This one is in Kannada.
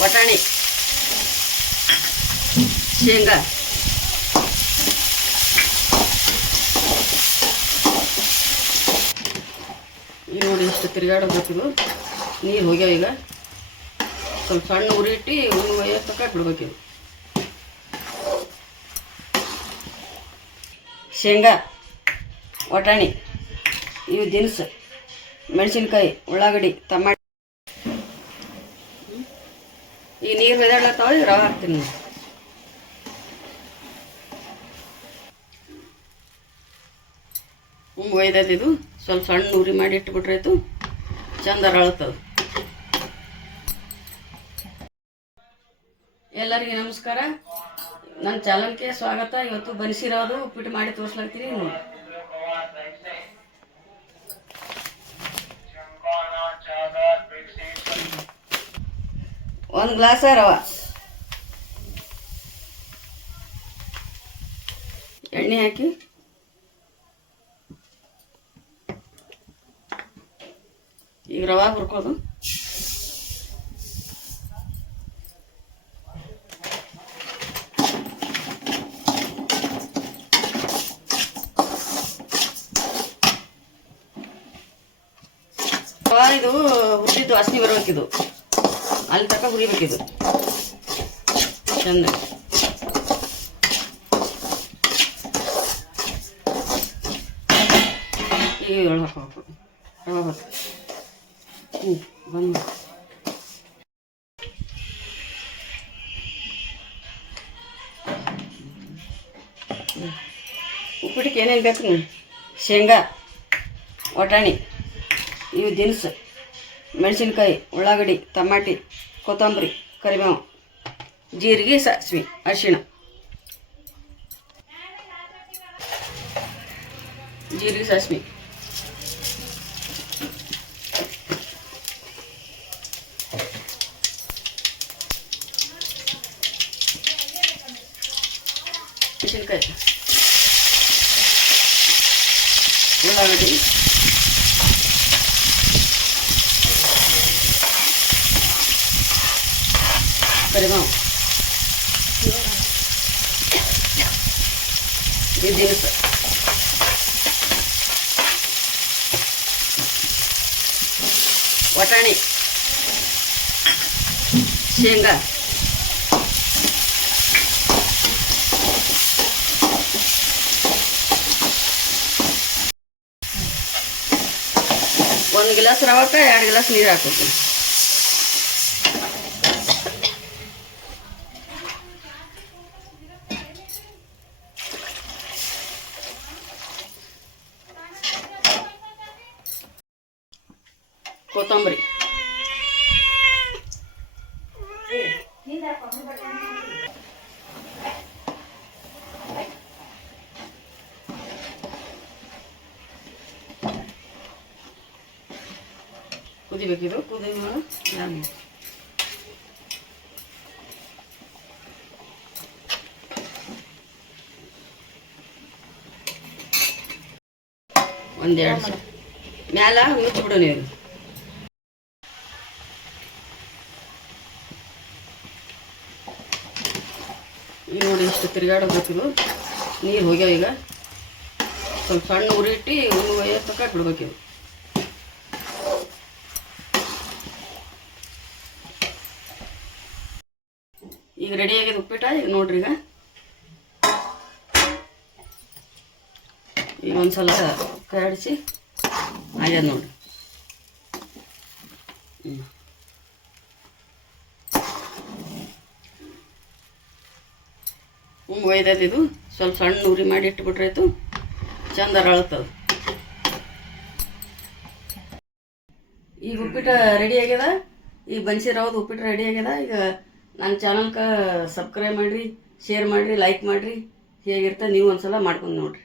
ವಟಾಣಿ ಶೇಂಗಾ. ಈ ನೋಡಿ ಇಷ್ಟು ತಿರುಗಾಡಬೇಕಿದು ನೀರು ಹೋಗ್ಯಾವ ಈಗ. ಸ್ವಲ್ಪ ಸಣ್ಣ ಉರಿ ಇಟ್ಟು ಒಂದು ತಕ್ಕ ಬಿಡ್ಬೇಕಿದು ಶೇಂಗಾ ವಟಾಣಿ ಇವು ದಿನಸು. ಮೆಣಸಿನ್ಕಾಯಿ, ಉಳ್ಳಾಗಡ್ಡಿ ಟಮಾಟಿ ಈ ನೀರು ಬೆದಾಡ್ಲತ್ತಾವ ಈಗ ರವೆ ಹಾಕ್ತೀನಿ ಹ್ಞೂ ಒಯ್ದದ್ದು ಇದು. ಸ್ವಲ್ಪ ಸಣ್ಣ ಉರಿ ಮಾಡಿ ಇಟ್ಬಿಟ್ರೆ ಆಯ್ತು. ಚಂದ ಅರಳತ್ತದು ಎಲ್ಲರಿಗೆ ನಮಸ್ಕಾರ. ನನ್ನ ಚಾನಲ್ಗೆ ಸ್ವಾಗತ. ಇವತ್ತು ಬನಿಸಿರೋದು ಉಪ್ಪಿಟ್ಟು ಮಾಡಿ ತೋರಿಸ್ಲಾಗ್ತೀನಿ ನೋಡಿ. ಒಂದು ಗ್ಲಾಸ ರವ. ಎಣ್ಣೆ ಹಾಕಿ. ಈಗ ರವ ಹುರ್ಕೋದು. ಇದು ಹುಟ್ಟಿದ್ದು ವಾಸನೆ ಬರ್ಬೇಕಿದು. ಅಲ್ಲಿ ತನಕ ಹುರಿಬೇಕಿದು ಚಂದ. ಈಗ ಎಳ್ಳು ಹಾಕೋಬೇಕು ಹ್ಞೂ ಬಂದು. ಉಪ್ಪಿಟ್ಟಿಗೆ ಏನೇನು ಬೇಕು ಶೇಂಗಾ ವಟಾಣಿ ಇವು ದಿನಸು. ಮೆಣಸಿನ್ಕಾಯಿ ಉಳ್ಳಾಗಡ್ಡಿ ಟಮಾಟಿ ಕೊತ್ತಂಬರಿ ಕರಿಬೇವು ಜೀರಿಗೆ ಸಾಸಿವೆ ಅರಿಶಿಣ. ಜೀರಿಗೆ ಸಾಸಿವೆ. ಮೆಣಸಿನ್ಕಾಯಿ. ಉಳ್ಳಾಗಡ್ಡಿ. ಕರಿಬೇವು ಇದು ದಿನಸು ವಟಾಣಿ ಶೇಂಗಾ ಒಂದು ಗ್ಲಾಸ್ ರವಕ್ಕೆ ಎರಡು ಗ್ಲಾಸ್ ನೀರು ಹಾಕ್ಬೇಕು ಕೊತ್ತಂಬರಿ. ಕುದಿಬೇಕಿದು? ಕುದಿ ಒಂದೆರಡು ಮ್ಯಾಲ ಮುಚ್ಚಿಬಿಡು ನೀವು ನೋಡಿ ಇಷ್ಟು ತಿರುಗಾಡಬೇಕಿದು ನೀರು ಹೋಗ್ಯಾವ ಈಗ. ಸ್ವಲ್ಪ ಸಣ್ಣ ಉರಿ ಇಟ್ಟು ಒಂದು ತನಕ ಬಿಡ್ಬೇಕಿದು ಈಗ. ರೆಡಿ ಆಗಿದೆ ಉಪ್ಪಿಟ್ಟ, ಈಗ ನೋಡ್ರಿ ಈಗ. ಈಗ ಒಂದ್ಸಲ ಕರಡಿಸಿ, ಆಗ್ಯದ ನೋಡ್ರಿ. ಹ್ಞೂ ಹ್ಞೂ ಒಯ್ದದ್ದು ಇದು. ಸ್ವಲ್ಪ ಸಣ್ಣ ಉರಿ ಮಾಡಿ ಇಟ್ಬಿಟ್ರೆ ಆಯ್ತು. ಚಂದ ಅರಳತದ ಈಗ ಉಪ್ಪಿಟ್ಟು ರೆಡಿ ಆಗ್ಯದ? ಈಗ ಬನ್ಸಿರೋದು ಉಪ್ಪಿಟ್ಟು ರೆಡಿ ಆಗ್ಯದ? ಈಗ ನನ್ನ ಚಾನಲ್ಗೆ ಸಬ್ಸ್ಕ್ರೈಬ್ ಮಾಡಿರಿ ಶೇರ್ ಮಾಡಿರಿ ಲೈಕ್ ಮಾಡಿರಿ. ಹೇಗಿರ್ತ ನೀವು ಒಂದ್ಸಲ ಮಾಡ್ಕೊಂಡು ನೋಡ್ರಿ.